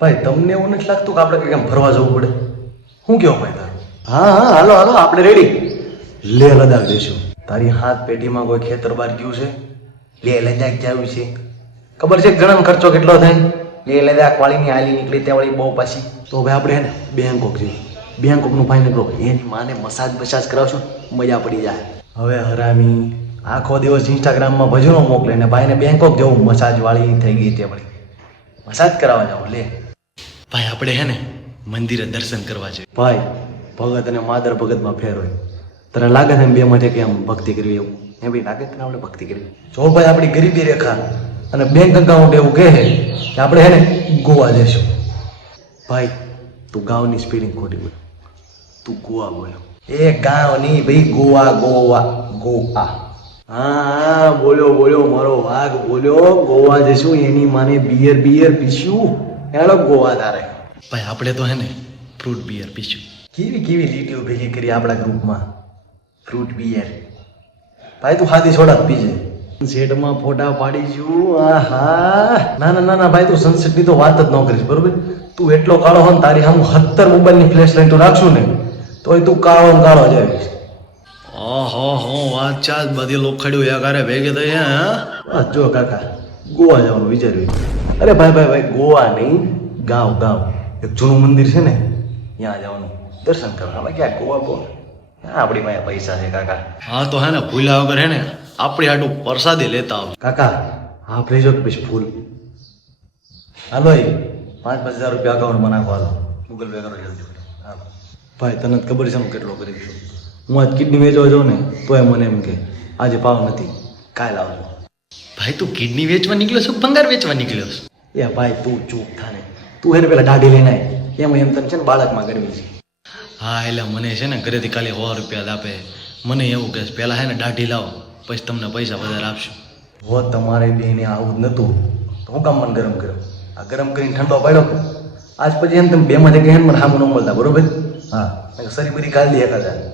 ભાઈ તમને એવું નથી લાગતું કે આપણે કંઈક આમ ફરવા જવું પડે? શું કહો ભાઈ તારું? હા હા, હાલો હાલો, આપણે રેડી. લેહ લદાખ જઈશું. તારી હાથ પેટીમાં કોઈ ખેતર બાર ગયું છે? લેહ લદાખ જવું છે. ખબર છે ઘણા ખર્ચો કેટલો થાય? લેહ લદાખ વાળીની હાલી નીકળી ત્યાં વાળી બહુ પાછી. તો ભાઈ આપણે હે ને બેંકોક જઈએ. બેંકોકનું ફાઇનલ કરો. એની માને મસાજ કરાવશું, મજા પડી જાય. હવે હરામી આખો દિવસ ઇન્સ્ટાગ્રામમાં ભજનો મોકલે ને ભાઈને બેંકોક જવું મસાજ વાળી થઈ ગઈ તે વળી. મસાજ કરાવવા જાવ લે. ભાઈ આપણે હે ને મંદિરે દર્શન કરવા જોઈએ. ભાઈ ભગત અને માદર ભગતમાં ફેર હોય. તને લાગે છે બે માંથી કે આમ ભક્તિ કરવી એવું? એ ભાઈ લાગે તને આપણે ભક્તિ કરવી? જો ભાઈ આપણી ગરીબી રેખા અને બેંક અકાઉન્ટ એવું કહે કે આપણે હે ને ગોવા જઈશું. ભાઈ તું ગાવની સ્પેલિંગ ખોટી બોલ, તું ગોવા બોલ્યો. એ ગાંવ નહીં ભાઈ, ગોવા ગોવા ગોવા. હા બોલ્યો મારો વાઘ બોલ્યો. ગોવા જઈશું, એની માને બિયર પીશું. હેડો ગોવા તારે. ભાઈ આપણે તો હે ને ફ્રૂટ બિયર પીશું. કેવી લીટીઓ ભેગી કરી આપણા ગ્રુપમાં. Fruit beer. ભાઈ તું હાથી સોડા જ પીજે. સેટમાં ફોટા પાડીશું. આહા, ના ભાઈ તું સનસેટની તો વાત જ ન કરીશ બરોબર. તું એટલો કાળો હો ને તારી સામે 17 મોબાઈલની ફ્લેશ લાઈટ રાખશું ને તોય તું કાળો ને કાળો જ આવીશ. ઓહો વાત ચાલ બધી લોખડ્યું યાર ભેગે થઈ હા. બસ જો કાકા ગોવા જવાનું વિચાર્યું. અરે ભાઈ ગોવા નહીં, ગાંવ. એક જૂનું મંદિર છે ને ત્યાં જવાનું દર્શન કરવા. હવે ક્યાં ગોવા આપણી પાસે પૈસા છે કાકા. હા તો હે ને ભૂલ્યા વગર હે ને આપણી હાટું પ્રસાદી લેતા આવ. કાકા હા લેજો કે પછી ફૂલ. હાલો 5,000 રૂપિયા અકાઉન્ટમાં નાખો. હાલો ગૂગલ પે કરો જલ્દી. હાલો ભાઈ તને જ ખબર છે હું કેટલો કરી દઈશું. હું આજ કિડની વેચવા જાઉં ને તોય મને એમ કે આજે ભાવ નથી, કાલ આવજો. ભાઈ તું કિડની વેચવા નીકળ્યો છો, ભંગાર વેચવા નીકળ્યો છો? એ ભાઈ તું ચૂપ થાને. તું એને પેલા દાઢી લઈને આવી એમ તને છે ને બાળકમાં ગરમી છે. હા એટલે મને છે ને ઘરેથી ખાલી 100 રૂપિયા જ આપે. મને એવું કહે પહેલા હે ને દાઢી લાવો પછી તમને પૈસા વધારે આપશું. હો તમારે બેને આવું જ નતું તો હું કામ મને ગરમ કર્યો? આ ગરમ કરીને ઠંડો પાડ્યો. આજ પછી એમ તમે બેમાંથી કહે મને સામું ન મળતા બરોબર? હા સરી બરી કાઢી 1,000.